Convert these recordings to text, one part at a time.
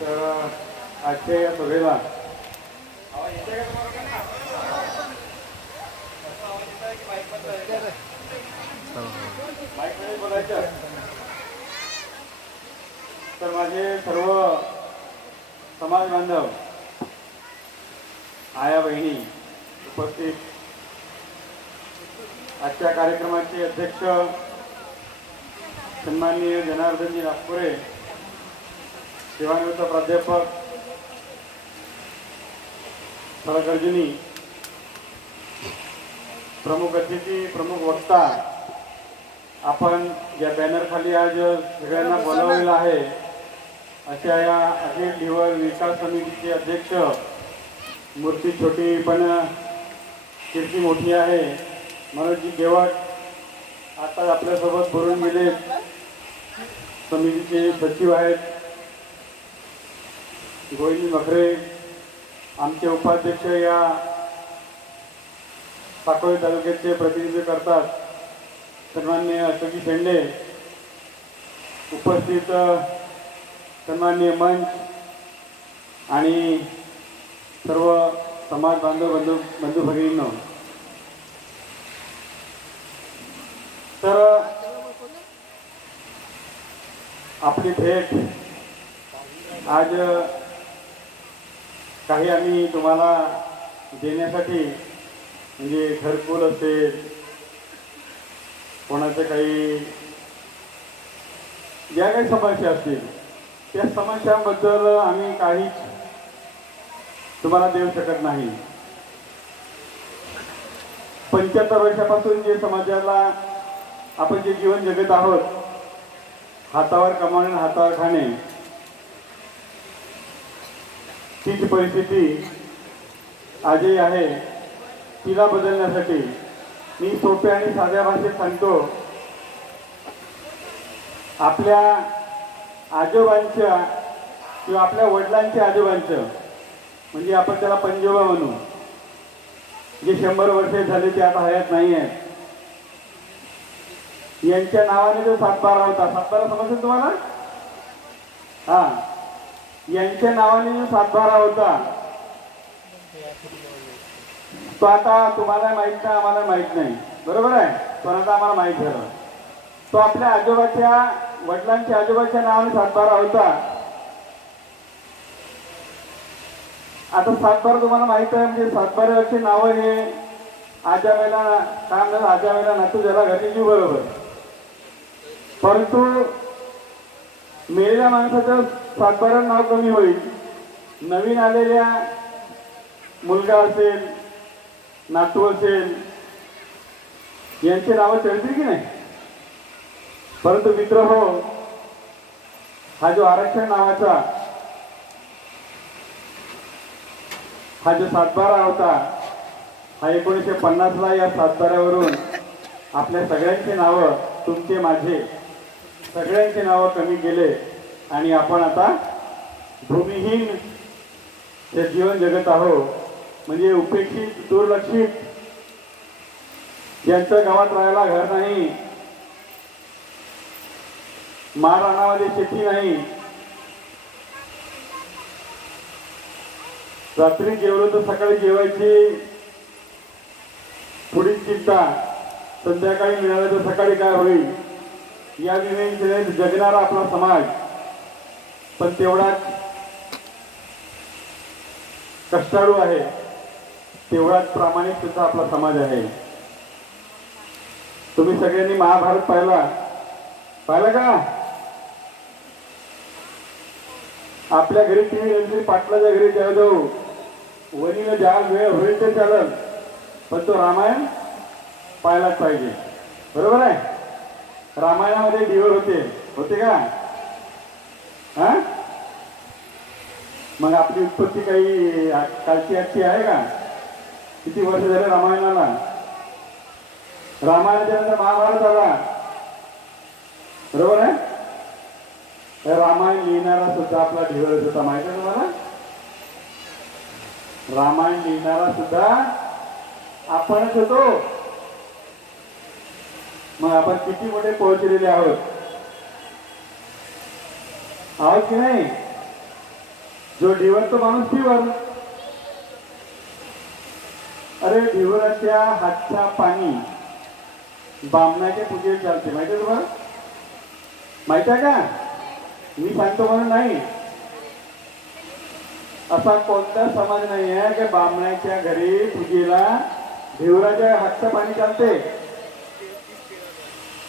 तर आजच्या या सभेला तर माझे सर्व समाज बांधव आया बहिणी उपस्थित. आजच्या कार्यक्रमाचे अध्यक्ष सन्माननीय जनार्दनजी नागपुरे सेवानिवृत्त प्राध्यापक फलगर्जुनी प्रमुख अतिथी प्रमुख वक्ता आपण या बॅनर खाली आज सगळ्यांना बोलावलेलं आहे. अशा या अखिल ढिवळ विकास समितीचे अध्यक्ष मूर्ती छोटी पण कीर्ती मोठी आहे. मनोजी गेवट आता आपल्यासोबत बोलून गेले समितीचे सचिव आहेत. गोविंद मखरे आमचे उपाध्यक्ष या साकोळी तालुक्याचे प्रतिनिधित्व करतात. सन्मान्य अशोकी शेंडे. उपस्थित सन्मान्य मंच आणि सर्व समाज बांधव बंधू बंधू भगिनींनो. तर आपली भेट. आज काही आम्ही तुम्हाला देण्यासाठी म्हणजे घरकुल असेल कोणाचं काही ज्या काही समस्या असतील त्या समस्यांबद्दल आम्ही काहीच तुम्हाला देऊ शकत नाही. पंच्याहत्तर वर्षापासून जे समाजाला आपण जे जीवन जगत आहोत हातावर कमावणे हातावर खाणे. तीच परिस्थिती आजही आहे. तिला बदलण्यासाठी मी सोप्या आणि साध्या भाषेत सांगतो आपल्या आजोबांच्या किंवा आपल्या वडिलांच्या आजोबांचं म्हणजे आपण त्याला पंजोबा म्हणू. जे शंभर वर्षे झाले ते आता हयात नाही आहेत यांच्या नावाने जो सातबारा होता सातबारा समजतो तुम्हाला? हा. यांच्या नावाने जो सातबारा होता तो आता तुम्हाला माहीत नाही आम्हाला माहीत नाही. बरोबर आहे? पण आता आम्हाला माहीत झालं. तो आपल्या आजोबाच्या वडिलांच्या आजोबाच्या नावाने सातबारा होता. आता सातबारा तुम्हाला माहीत आहे म्हणजे सातबाऱ्यावरची नावं हे आजा काय म्हणतात आजा नातू ज्याला घरी बरोबर. परंतु मेलेल्या माणसाचं सातबारा नाव कमी होईल. नवीन आलेल्या मुलगा असेल नातू असेल यांची नावं चढतील की नाही? परंतु मित्र हो हा जो आरक्षण नावाचा हा जो सातबारा होता हा एकोणीसशे पन्नासला या सातबाऱ्यावरून आपल्या सगळ्यांची नावं तुमचे माझे. सगळ्यांचे नावं कमी केले आणि आपण आता भूमिहीन ते जीवन जगत आहोत म्हणजे उपेक्षित दुर्लक्षित ज्यांचं गावात राहायला घर नाही माळरानामध्ये शेती नाही रात्री जेवलो तर सकाळी जेवायची पुढील चिंता संध्याकाळी मिळालं तर सकाळी काय होईल? या विवेचने जगणारा आपला समाज पण तेवढाच कष्टाळू आहे तेवढाच प्रामाणिक सुद्धा आपला समाज आहे. तुम्ही सगळ्यांनी महाभारत पाहिला? पाहिला का? आपल्या घरी टीव्ही नसली पाटलाच्या घरी जेव्हा जाऊ. वनीनं ज्या वेळ होईल ते चालल. पण तो रामायण पाहायलाच पाहिजे. बरोबर आहे? रामायणामध्ये दिवस होते. होते का? हा? मग आपली उत्पत्ती काही कालची आजची आहे का? किती वर्ष झाले रामायणाला? रामायणाच्या नंतर महाभारत आला बरोबर आहे? रामायण लिहिणारा सुद्धा आपला ढिवळच होता. माहिती आहे तुम्हाला? रामायण लिहिणारा सुद्धा आपणच होतो. मग आपण किती मोठे पोहोचलेले आहोत? आहोत की नाही? जो डिवर तो माणूस पिवर अरे डिवराच्या हातचा पाणी बामणाच्या पूजेत चालते? माहिती आहे तुम्हाला? माहिती आहे का? मी सांगतो म्हणून नाही. असा कोणता समाज नाही आहे की बामणाच्या घरी पूजेला ढिवराच्या हातचं पाणी चालते?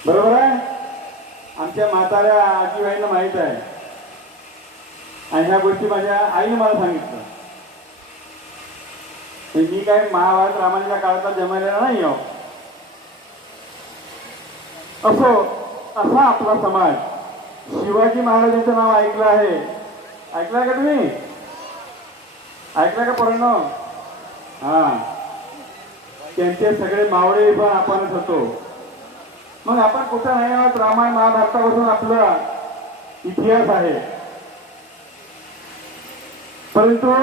बरोबर आहे? आमच्या म्हाताऱ्या आजीबाईंना माहीत आहे. आणि ह्या गोष्टी माझ्या आईने मला सांगितलं मी काय महाभारत रामायणाच्या काळातला जमलेला नाही हो. असो असा आपला समाज. शिवाजी महाराजांचं नाव ऐकलं आहे. ऐकलं का तुम्ही? ऐकलं का पोरांनो? हा. त्यांचे सगळे मावळे पण आपणच होतो मग आपण कुठं नाही आहोत रामायण महाभारतापासून आपला इतिहास आहे. परंतु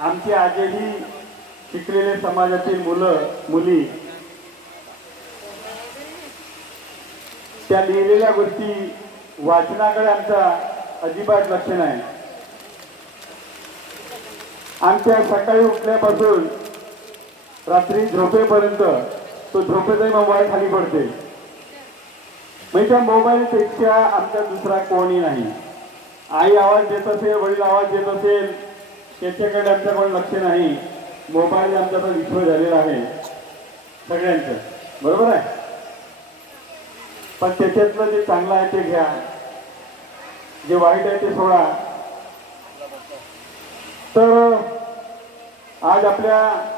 आमची आजही शिकलेले समाजातील मुलं मुली त्या लिहिलेल्या गोष्टी वाचनाकडे आमचा अजिबात लक्ष नाही. आमच्या सकाळी उठल्यापासून रात्री झोपेपर्यंत तो झोपेतही मोबाईल खाली पडते. म्हणजे त्या मोबाईलपेक्षा आमचा दुसरा कोणी नाही. आई आवाज देत असेल वडील आवाज देत असेल त्याच्याकडे आमच्याकडे लक्ष नाही. मोबाईल आमचा तर विश्व झालेला आहे. सगळ्यांचं. बरोबर आहे? पण त्याच्यातलं जे चांगलं आहे ते घ्या. जे वाईट आहे ते सोडा. तर आज आपल्या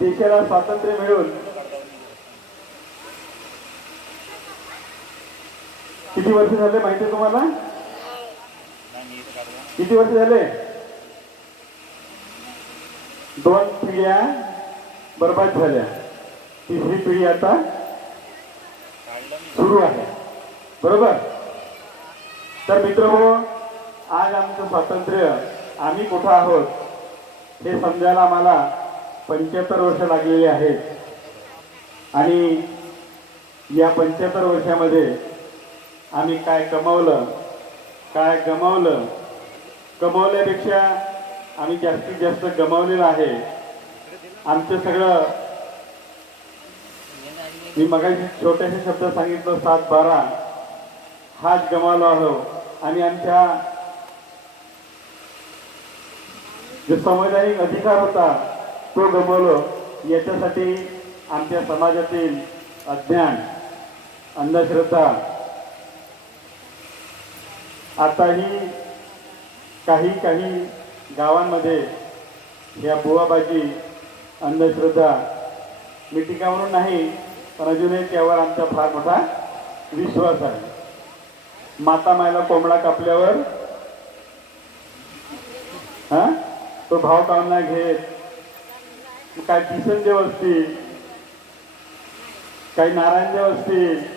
देशाला स्वातंत्र्य मिळून किती वर्ष झाले माहिती आहे तुम्हाला? किती वर्ष झाले? दोन पिढ्या बर्बाद झाल्या. तिसरी पिढी आता सुरू आहे. बरोबर? तर मित्र हो आज आमचं स्वातंत्र्य आम्ही कुठं आहोत हे समजायला आम्हाला पंच्याहत्तर वर्ष लागलेली आहेत. आणि या पंच्याहत्तर वर्षामध्ये आम्ही काय कमावलं काय गमावलं? कमावल्यापेक्षा आम्ही जास्तीत जास्त गमावलेलं आहे. आमचं सगळं मी मगाशी छोट्याशा शब्द सांगितलं सात बारा. हाच गमावलो आहो. आणि आमच्या जो संवैधानिक अधिकार होता तो गमावलो. याच्यासाठी आमच्या समाजातील अज्ञान अंधश्रद्धा आताही काही काही गावांमध्ये या बुवाबाजी अंधश्रद्धा मी टीका म्हणून नाही पण अजूनही त्यावर आमचा फार मोठा विश्वास आहे. माता मायला कोंबडा कापल्यावर हा? तो भाव कामना घेत? काय किसन देव असतील? काही नारायण देव असतील?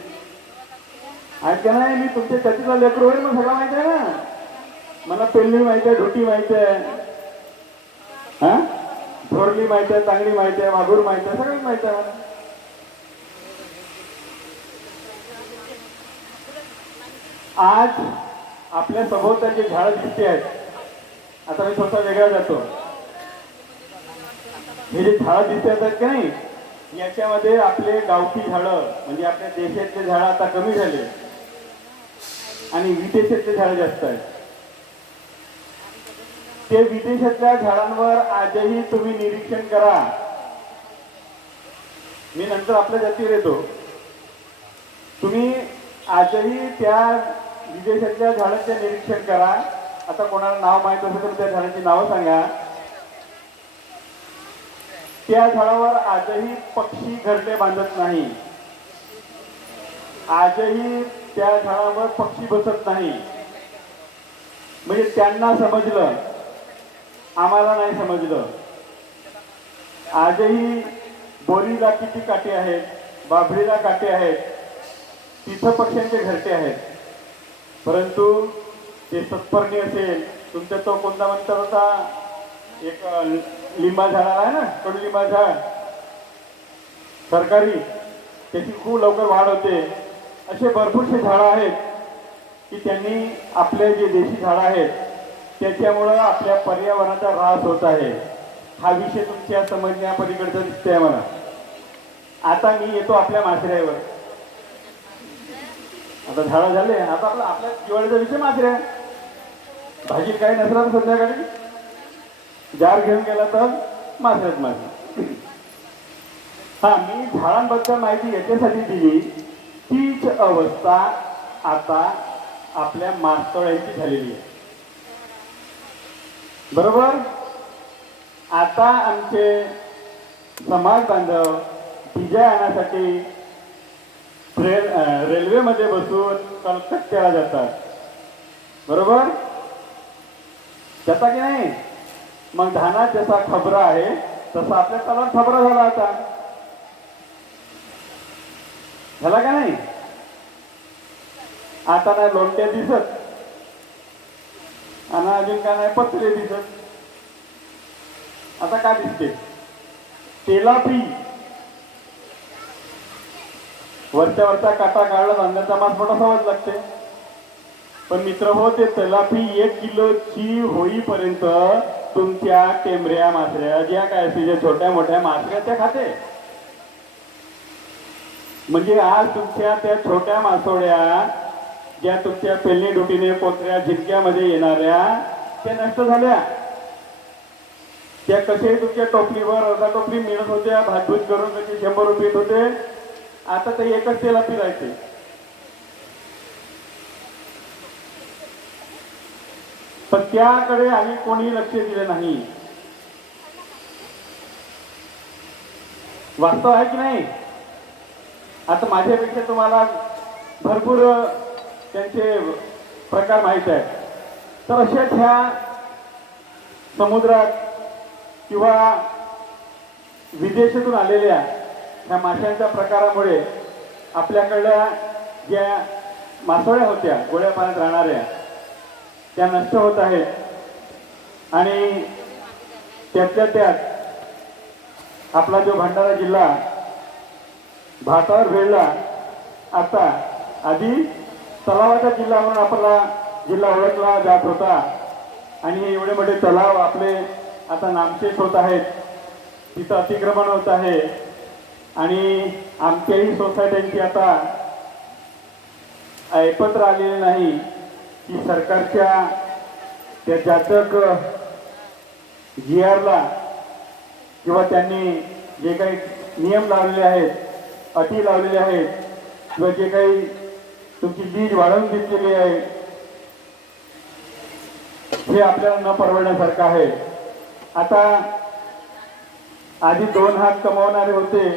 आणि का नाही मी तुमच्या कधीचा लेकर होईल मग सगळं माहिती आहे ना? मला पेल्ली माहिती आहे ढोटी माहिती आहे. हा? थोरली माहिती आहे चांगली माहिती आहे मागूर माहिती आहे सगळी माहिती आहे मला. आज आपल्या सभोवताचे झाडं दिसते आहेत आता मी स्वतः वेगळा जातो. हे जे झाडं दिसते आहेत की नाही याच्यामध्ये आपले गावठी झाडं म्हणजे आपल्या देशातले झाडं आता कमी झाले. आणि विदेशातले झाडं जास्त आहेत. ते विदेशातल्या झाडांवर आजही तुम्ही निरीक्षण करा. मी नंतर आपल्या जातीवर येतो. तुम्ही आजही त्या विदेशातल्या झाडांचे निरीक्षण करा. आता कोणाला नाव माहीत असेल तर त्या झाडांची नावं सांगा. त्या झाडावर आजही पक्षी घरटे बांधत नाही. आजही त्या झाडावर पक्षी बसत नाही. म्हणजे त्यांना समजलं आम्हाला नाही समजलं. आजही बोरीला किती काटे आहेत बाभळीला काटे आहेत तिथं पक्ष्यांचे घरटे आहेत. परंतु ते सत्पर्णी असेल तुमचा तो कोणता म्हणतात होता? एक लिंबा झाडाला आहे ना कडुलिंबा झाड? सरकारी त्याची खूप लवकर वाढ होते. असे भरपूरसे झाडं आहेत की त्यांनी आपले जे देशी झाडं आहेत त्याच्यामुळं आपल्या पर्यावरणाचा ऱ्हास होत आहे. हा विषय तुमच्या समजण्यापलीकडचा दिसतोय मला. आता मी येतो आपल्या मासऱ्यावर आता झाडं झाले. आता आपला आपल्या दिवाळीचा विषय मासऱ्या भाजी काही नसला तर संध्याकाळी? जार घेऊन गेला तर मासऱ्यात मासे हा मी झाडांबद्दल माहिती याच्यासाठी दिली तीच अवस्था आता आपल्या मास्तळ्यांची झालेली आहे. बरोबर? आता आमचे समाज बांधव डिजे आणण्यासाठी रेल रेल्वेमध्ये बसून कलकत्त्याला जातात. बरोबर? जाता की नाही? मग धानात जसा खबरा आहे तसा आपल्या तलात खबरा झाला आता. झाला का नाही? आता नाही लोणट्या दिसत. आणि अजून काय नाही पत्रे दिसत. आता काय दिसते? तेलापी. वरच्या वरचा काटा काढला धान्याचा मास मोठा समाज लागते. पण मित्र हो ते तेलापी एक किलोची होईपर्यंत तुमच्या टेमऱ्या मासऱ्या ज्या काय असतील ज्या छोट्या मोठ्या मासऱ्या त्या खाते. म्हणजे आज तुमच्या त्या छोट्या मासोड्या ज्या तुमच्या पेलणी डुटीने पोचऱ्या झिंक्यामध्ये येणाऱ्या त्या नष्ट झाल्या. त्या कसे तुमच्या टोपलीवर अर्धा टोपली मिळत होत्या भातभूत करून कसे शंभर रुपये येत होते. आता ते एकच तेला फिरायचे पण त्याकडे आम्ही कोणी लक्ष दिलं नाही. वास्तव आहे की नाही? आता माझ्यापेक्षा तुम्हाला भरपूर त्यांचे प्रकार माहीत आहेत. तर अशाच ह्या समुद्रात किंवा विदेशातून आलेल्या ह्या माशांच्या प्रकारामुळे आपल्याकडल्या ज्या मासोळ्या होत्या गोड्या पाण्यात राहणाऱ्या त्या नष्ट होत आहेत. आणि त्यातल्या त्यात आपला जो भंडारा जिल्हा भातावर भेडला आता आधी तलावाचा जिल्हा म्हणून आपला जिल्हा ओळखला जात होता. आणि एवढे मोठे तलाव आपले आता नामशेष होत आहेत. तिथं अतिक्रमण होत आहे. आणि आमच्याही सोसायट्यांची आता ऐपत्र आलेली नाही की सरकारच्या त्या जाचक जी आरला किंवा त्यांनी जे काही नियम लावलेले आहेत अटी लावलेल्या आहेत. किंवा जे काही तुमची लीज वाढवून घेतलेली आहे. हे आपल्याला न परवडण्यासारखं आहे. आता आधी दोन हात कमवणारे होते.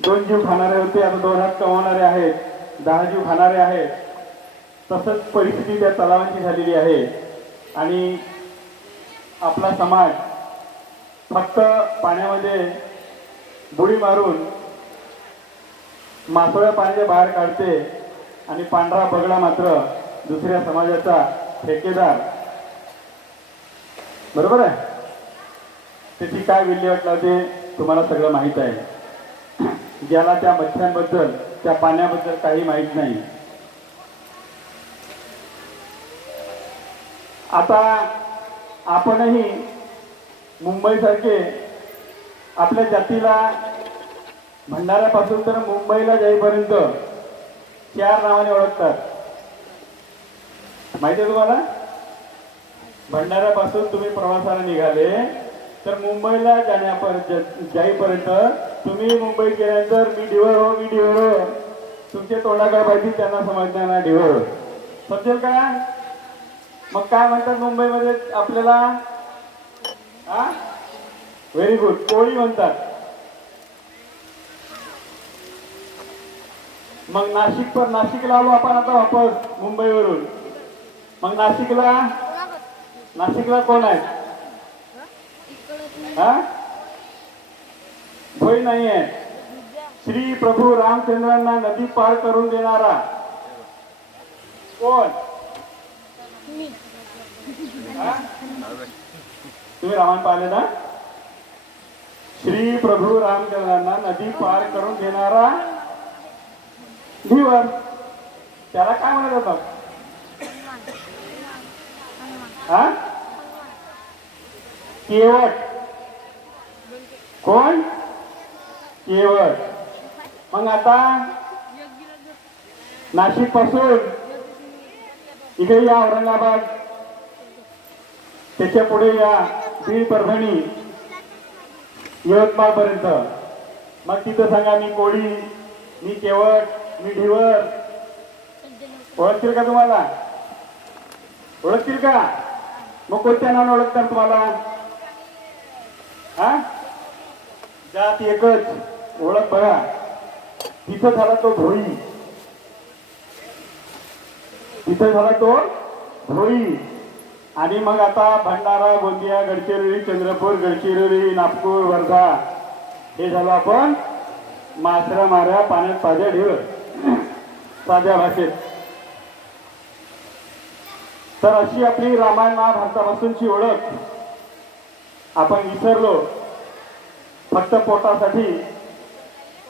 दोन जीव खाणारे होते. आता दोन हात कमवणारे आहेत. दहा जीव खाणारे आहेत. तसंच परिस्थिती त्या तलावांची झालेली आहे. आणि आपला समाज फक्त पाण्यामध्ये बुडी मारून मासोळ्या पांजे बाहेर काढते आणि पांढरा बगडा मात्र दुसऱ्या समाजाचा ठेकेदार. बरोबर आहे? त्याची काय विल्हेवाट लावते तुम्हाला सगळं माहीत आहे. ज्याला त्या मच्छ्यांबद्दल त्या पाण्याबद्दल काही माहीत नाही. आता आपणही मुंबईसारखे आपल्या जातीला भंडाऱ्यापासून तर मुंबईला जाईपर्यंत चार नावाने ओळखतात. माहिती आहे तुम्हाला? भंडाऱ्यापासून तुम्ही प्रवासाला निघाले तर मुंबईला जाण्यापर्यंत जाईपर्यंत तुम्ही मुंबई गेल्यानंतर मी डिवर हो मी डिवर हो. तुमचे तोंडाकडे पाहिजे त्यांना समजणार ना डिवळ हो. समजेल का? मग काय म्हणतात मुंबईमध्ये आपल्याला? व्हेरी गुड कोळी म्हणतात. मग नाशिक पर नाशिकला आलो आपण आता वापस मुंबईवरून. मग नाशिकला? नाशिकला कोण आहे? हा? भोई नाही आहे श्री प्रभू रामचंद्रांना नदी पार करून देणारा. कोण? तुम्ही रामायण पाहिले ना श्री प्रभू रामचंद्रांना नदी पार करून देणारा धीवर त्याला काय म्हणत होतात हा? केवट कोण? केवट मग आता नाशिकपासून इकडे या औरंगाबाद त्याच्या पुढे या बीड परभणी यवतमाळ पर्यंत मग तिथं सांगा मी कोळी मी केवट मी ढिवर. ओळखतील का तुम्हाला? ओळखतील का? मग कोणत्या नावाने ओळखतात तुम्हाला? हा? जात एकच. ओळख बघा. तिथं झाला तो भोई. तिथं झाला तो भोई. आणि मग आता भंडारा गोंदिया गडचिरोली चंद्रपूर गडचिरोली नागपूर वर्धा. हे झालं आपण मासरा माऱ्या पाण्यात पाज्या ठेवत साध्या भाषेत. तर अशी आपली रामायण महाभारतापासूनची ओळख आपण विसरलो. फक्त पोटासाठी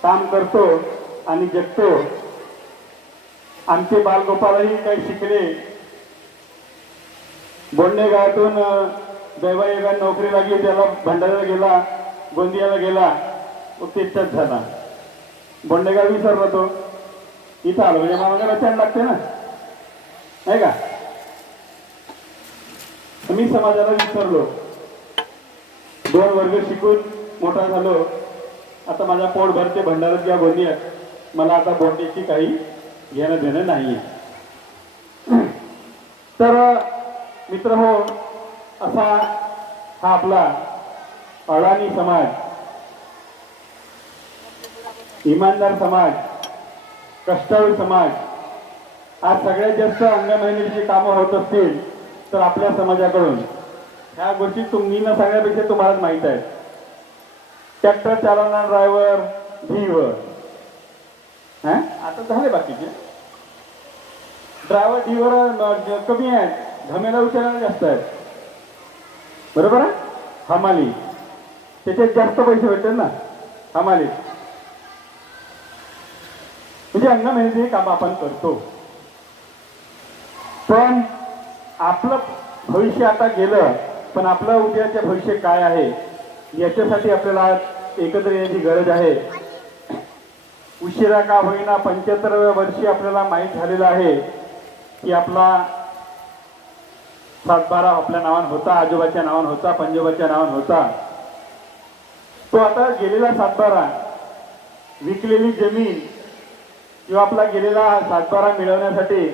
काम करतो आणि जगतो. आमचे बालगोपालही काही शिकले. बोंडे गावातून दैवायोगा नोकरी लागली त्याला भंडाऱ्याला गेला गोंदियाला गेला. मग झाला. बोंडेगाव विसरला तो. इथं आलो म्हणजे मला रचना लागते ना. नाही का? मी समाजाला विसरलो. दोन वर्ग शिकून मोठा झालो. आता माझ्या पोट भरते भंडारात किंवा गोंदियात मला आता बोलण्याची काही घेणं देणं नाहीये. तर मित्र हो असा हा आपला अडाणी समाज इमानदार समाज कष्टाळू समाज. आज सगळ्यात जास्त अंगणवाडीची कामं होत असतील तर आपल्या समाजाकडून. ह्या गोष्टी तुम्ही न सांगण्यापेक्षा तुम्हालाच माहीत आहे ट्रॅक्टर चालवणार ड्रायव्हर धीवर हा? आता झाले बाकीचे. ड्रायव्हर डीवर कमी आहेत. घमेला उचलायला जास्त आहेत. बरोबर आहे? हमाली. त्याच्यात जास्त पैसे भेटतात ना? हमाली. म्हणजे मिळते म्हणजे हे काम आपण करतो. पण आपलं भविष्य आता गेलं पण आपलं उद्याचं भविष्य काय आहे याच्यासाठी आपल्याला एकत्र येण्याची गरज आहे. उशिरा का होईना पंच्याहत्तराव्या वर्षी आपल्याला माहीत झालेलं आहे की आपला सातबारा आपल्या नावान होता आजोबाच्या नावान होता पंजोबाच्या नावान होता. तो आता गेलेला सातबारा विकलेली जमीन किंवा आपला गेलेला सातबारा मिळवण्यासाठी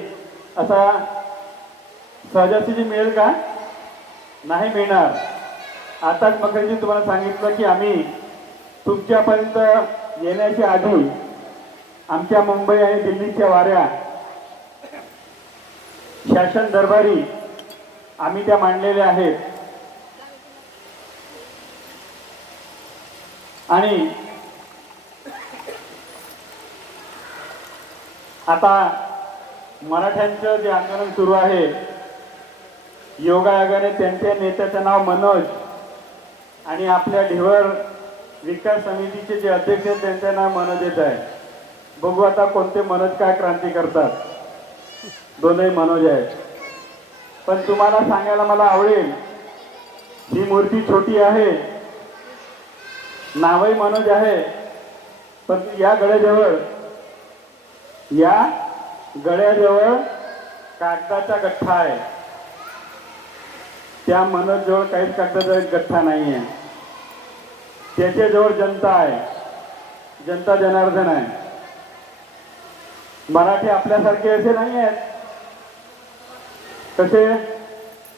असा सहजासहजी मिळेल का? नाही मिळणार. आताच मकरजी तुम्हाला सांगितलं की आम्ही तुमच्यापर्यंत येण्याच्या आधी आमच्या मुंबई आणि दिल्लीच्या वाऱ्या शासन दरबारी आम्ही त्या मांडलेल्या आहेत. आणि आता मराठ्यांचं जे आंदोलन सुरू आहे योगायोगाने त्यांच्या नेत्याचं नाव मनोज आणि आपल्या ढिवर विकास समितीचे जे अध्यक्ष आहेत त्यांचं नाव मनोज येत आहे. बघू आता कोणते मनोज काय क्रांती करतात. दोनही मनोज आहेत. पण तुम्हाला सांगायला मला आवडेल ही मूर्ती छोटी आहे नावही मनोज आहे पण या गड्याजवळ या गड्याजवळ कागदाचा गठ्ठा आहे. त्या मनोजजवळ काहीच कागदाचा गठ्ठा नाही आहे त्याच्याजवळ जनता आहे. जनता जनार्दन आहे. मराठी आपल्यासारखे असे नाही आहेत. कसे?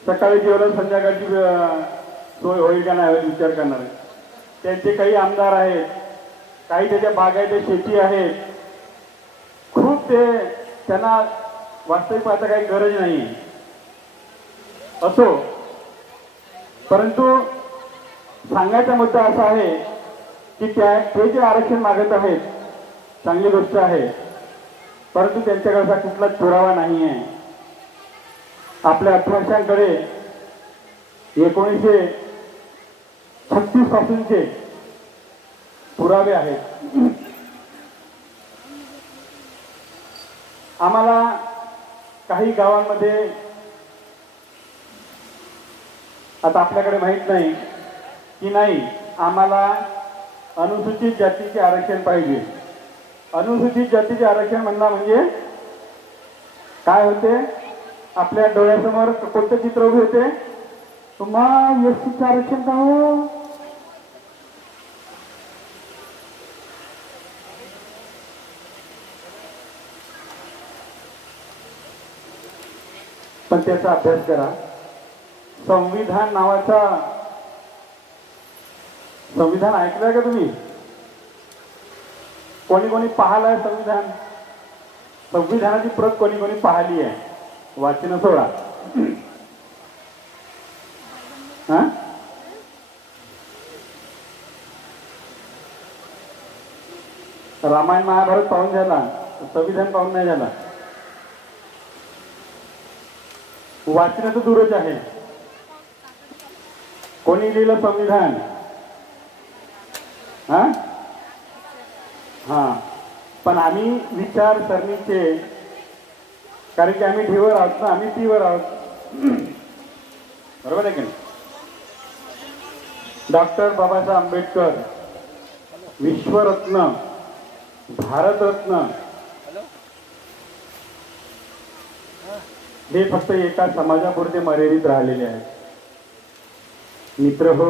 सकाळी जेवण संध्याकाळची सोय होईल का नाही होईल विचार करणार त्यांचे काही आमदार आहेत. काही त्याच्या बागायती शेती आहेत. खूप ते त्यांना वास्तविक पाहता काही गरज नाही. असो. परंतु सांगायचा मुद्दा असा आहे की त्या ते जे आरक्षण मागत आहेत चांगली गोष्ट आहे. परंतु त्यांच्याकडे असा कुठलाच पुरावा नाही आहे आपल्या अठराशांकडे एकोणीसशे छत्तीस पासूनचे पुरावे आहेत. आम्हाला काही गावांमध्ये आता आपल्याकडे माहीत नाही की नाही आम्हाला अनुसूचित जातीचे आरक्षण पाहिजे. अनुसूचित जातीचे आरक्षण म्हणला म्हणजे काय होते? आपल्या डोळ्यासमोर कोणतं चित्र उभे होते? तुम्हा एसटीचं आरक्षण का हो? पण त्याचा अभ्यास करा. संविधान नावाचा संविधान ऐकलंय का तुम्ही? कोणी कोणी पाहिलंय संविधान? संविधानाची प्रत कोणी कोणी पाहिली आहे? वाचन सोडा. हा? रामायण महाभारत पाहून झाला संविधान पाहून नाही झाला वाचण्याचं दूरच आहे. कोणी लिहिलं संविधान? हा? हा. पण आम्ही विचारसरणीचे कारण की आम्ही ढीवर आहोत ना आम्ही तीवर आहोत. बरोबर आहे की नाही? डॉक्टर बाबासाहेब आंबेडकर विश्वरत्न भारतरत्न हे फक्त एका समाजापुरते मर्यादित राहिलेले आहेत मित्र हो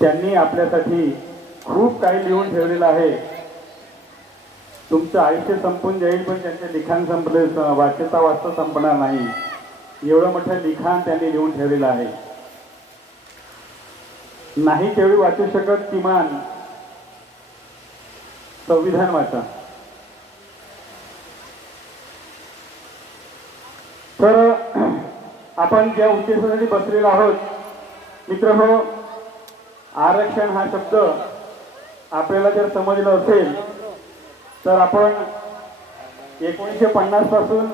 त्यांनी आपल्यासाठी खूप काही लिहून ठेवलेलं आहे. तुमचं आयुष्य संपून जाईल पण त्यांचे लिखाण संपले वाचता वाचता संपणार नाही. एवढं मोठं लिखाण त्यांनी लिहून ठेवलेलं आहे. नाही तेवढी वाचू शकत किमान संविधान वाचा. तर आपण ज्या उद्देशासाठी बसलेलो आहोत मित्र हो आरक्षण हा शब्द आपल्याला जर समजला असेल तर आपण एकोणीसशे पन्नासपासून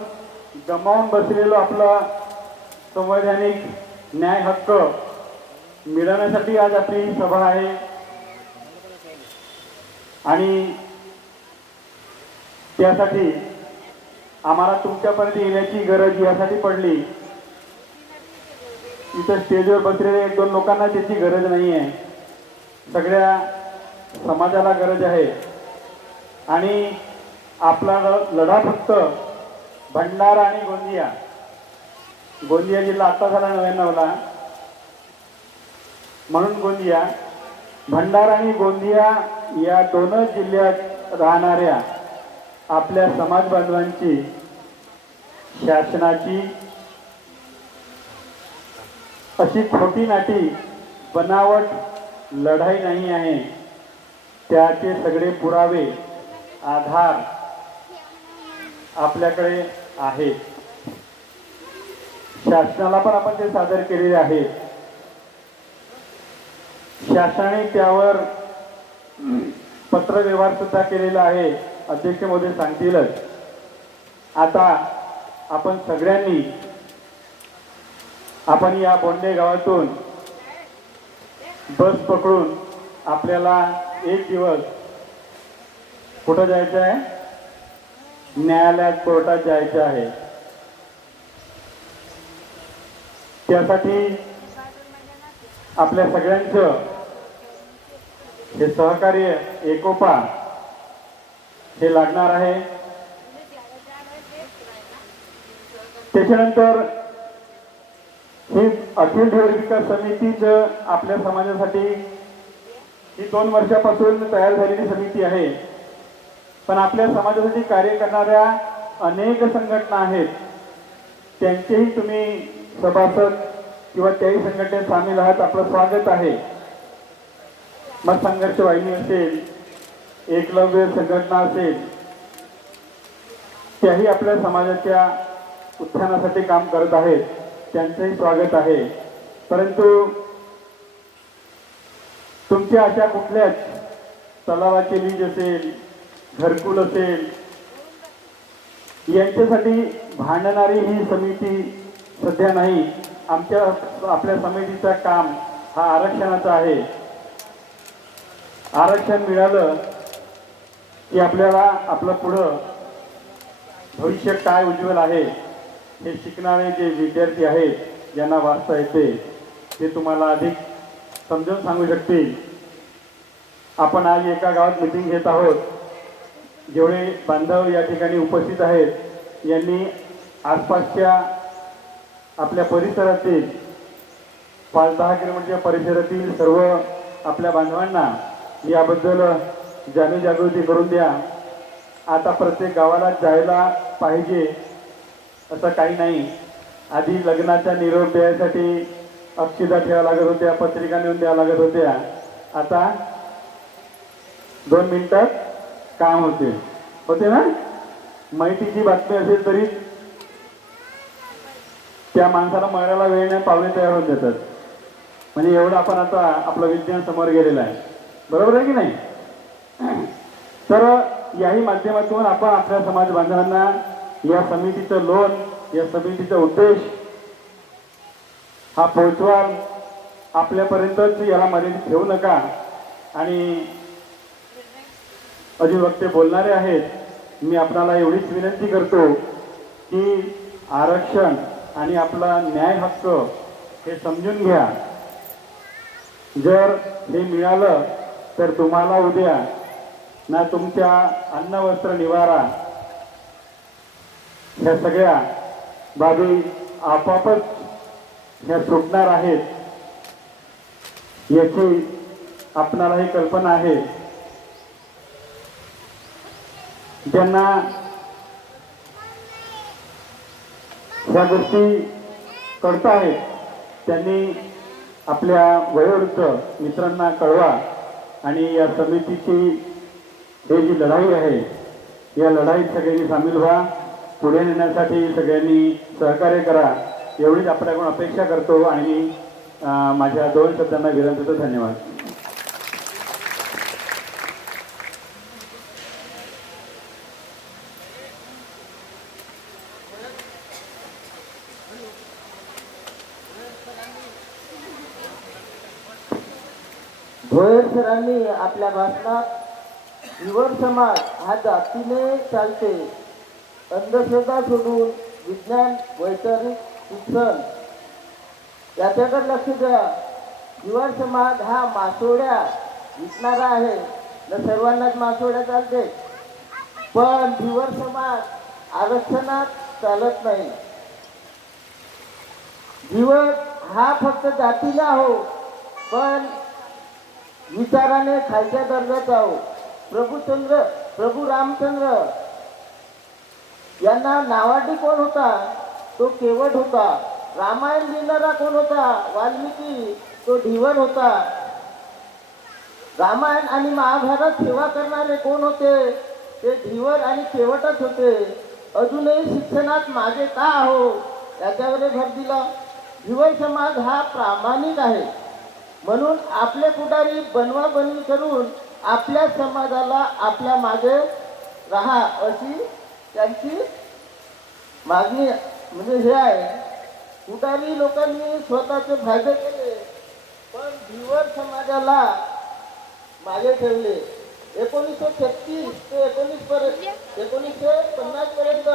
गमावून बसलेलो आपला संवैधानिक न्याय हक्क मिळवण्यासाठी आज आपली ही सभा आहे. आणि त्यासाठी आम्हाला तुमच्यापर्यंत येण्याची गरज यासाठी पडली. इथं स्टेजवर बसलेल्या एक दोन लोकांना त्याची गरज नाही आहे सगळ्या समाजाला गरज आहे. आणि आपला लढा फक्त भंडारा आणि गोंदिया. गोंदिया जिल्हा आता झाला नव्याण्णवला. म्हणून गोंदिया भंडारा आणि गोंदिया या दोनच जिल्ह्यात राहणाऱ्या आपल्या समाज बांधवांची शासनाची अशी खोटी नाटी बनावट लढाई नाही आहे. त्याचे सगळे पुरावे आधार आपल्याकडे आहेत शासनाला पण आपण ते सादर केलेले आहेत शासनाने त्यावर पत्रव्यवहार सुद्धा केलेला आहे. अध्यक्ष महोदय सांगतीलच. आता आपण सगळ्यांनी आपण या बोंडे गावातून बस पकडून आपल्याला एक दिवस कुठं जायचं आहे? न्यायालयात कोर्टात जायचं आहे. त्यासाठी आपल्या सगळ्यांचं हे सहकार्य एकोपा हे लागणार आहे. त्याच्यानंतर ही अखिल ढोर समितीच आपल्या समाजासाठी ही दोन वर्षापासून तयार झालेली समिती आहे. पण आपल्या समाजासाठी कार्य करणाऱ्या अनेक संघटना आहेत. त्यांचेही तुम्ही सभासद किंवा त्याही संघटनेत सामील आहात. आपलं स्वागत आहे. मग संघर्ष वाहिनी असेल एकलव्य संघटना असेल त्याही आपल्या समाजाच्या उत्थानासाठी काम करत आहेत त्यांचंही स्वागत आहे. परंतु तुमच्या अशा कुठल्याच तलावाचे लीज असेल घरकुल असेल यांच्यासाठी भांडणारी ही समिती सध्या नाही. आमच्या आपल्या समितीचा काम हा आरक्षणाचा आहे. आरक्षण मिळालं की आपल्याला आपलं पुढं भविष्य काय उज्ज्वल आहे हे शिकणारे जे विद्यार्थी आहेत ज्यांना वाचता येते ते तुम्हाला अधिक समजावून सांगू शकतील. आपण आज एका गावात मिटिंग घेत आहोत. जेवढे बांधव या ठिकाणी उपस्थित आहेत यांनी आसपासच्या आपल्या परिसरातील पाच दहा किलोमीटरच्या परिसरातील सर्व आपल्या बांधवांना याबद्दल जनजागृती करून द्या. आता प्रत्येक गावाला जायला पाहिजे असं काही नाही. आधी लग्नाच्या निरोप द्यायसाठी अक्षिदा ठेवा लागत होत्या पत्रिका नेऊन द्यावं लागत होत्या. आता दोन मिनिटात काम होते. होते ना? माहितीची बातमी असेल तरी त्या माणसाला मरायला वेळ नाही पावले तयार होऊन देतात. म्हणजे एवढं आपण आता आपलं विज्ञान समोर गेलेलं आहे. बरोबर आहे की नाही? तर याही माध्यमातून आपण आपल्या समाज बांधवांना या समितीचं लोन या समितीचा उद्देश हा पोहोचवा आपल्यापर्यंतच याला मर्यादित ठेवू नका. आणि अधिवक्ते बोलणारे आहेत मी आपणाला एवढीच विनंती करतो की आरक्षण आणि आपला न्याय हक्क हे समजून घ्या. जर हे मिळालं तर तुम्हाला उद्या ना तुमच्या अन्न वस्त्र निवारा ह्या सगळ्या बाबी आपापच ह्या सुटणार आहेत याची आपणालाही कल्पना आहे. ज्यांना ह्या गोष्टी कळत आहेत त्यांनी आपल्या वयोवृद्ध मित्रांना कळवा आणि या समितीची हे जी लढाई आहे या लढाईत सगळ्यांनी सामील व्हा पुढे नेण्यासाठी सगळ्यांनी सहकार्य करा एवढीच आपल्याकडून अपेक्षा करतो आणि मी माझ्या दोन शब्दांना विराम देतो धन्यवाद. भोयर सरांनी आपल्या भाषणात युवर समाज हा जातीने चालते. अंधश्रद्धा सोडून विज्ञान वैचारिक शिक्षण. याच्याकडे लक्ष द्या. युवर समाज हा मासोड्या विकणारा आहे. तर सर्वांनाच मासोड्या चालते. पण भिवर समाज आरक्षणात चालत नाही. भिवर हा फक्त जातीला हो पण विचाराने खालच्या दर्जाचा हो. प्रभूचंद्र प्रभू रामचंद्र. यांना नावाडी कोण होता? तो केवट होता. रामायण लिहिणारा कोण होता? वाल्मिकी. तो ढिवर होता. रामायण आणि महाभारत सेवा करणारे कोण होते? ते ढिवर आणि केवटच होते. अजूनही शिक्षणात मागे का आहो? याच्यावर भर दिला. ढिवर समाज हा प्रामाणिक आहे. म्हणून आपले पुढारी बनवाबनवी करून आपल्या समाजाला आपल्या मागे राहा अशी त्यांची मागणी म्हणजे हे आहे. पुढारी लोकांनी स्वतःचे फायदे केले पण भिवर समाजाला मागे ठेवले. एकोणीसशे छत्तीस ते एकोणीस पर्यंत एकोणीसशे पन्नास पर्यंत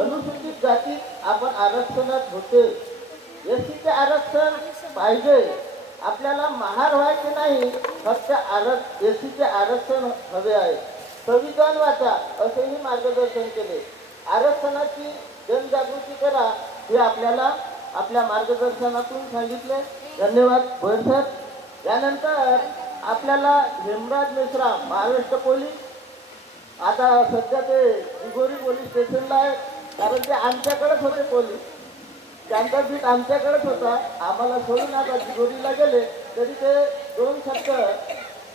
अनुसूचित जातीत आपण आरक्षणात होते. एसटीचे आरक्षण पाहिजे. आपल्याला महार व्हायचे नाही फक्त आरक्ष एसीचे आरक्षण हवे आहे. संविधान वाचा असेही मार्गदर्शन केले. आरक्षणाची जनजागृती करा हे आपल्याला आपल्या मार्गदर्शनातून सांगितले. धन्यवाद भोयर सर. यानंतर आपल्याला हेमराज मिश्रा महाराष्ट्र पोलीस. आता सध्या ते दिगोरी पोलीस स्टेशनला आहे कारण ते आमच्याकडेच होते पोलीस. त्यांचा बीट आमच्याकडेच होता. आम्हाला सोडून आता दिगोरीला गेले तरी ते दोन शब्द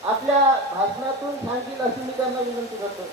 आपल्या भाषणातून सांगतील अशी मी त्यांना विनंती करतो.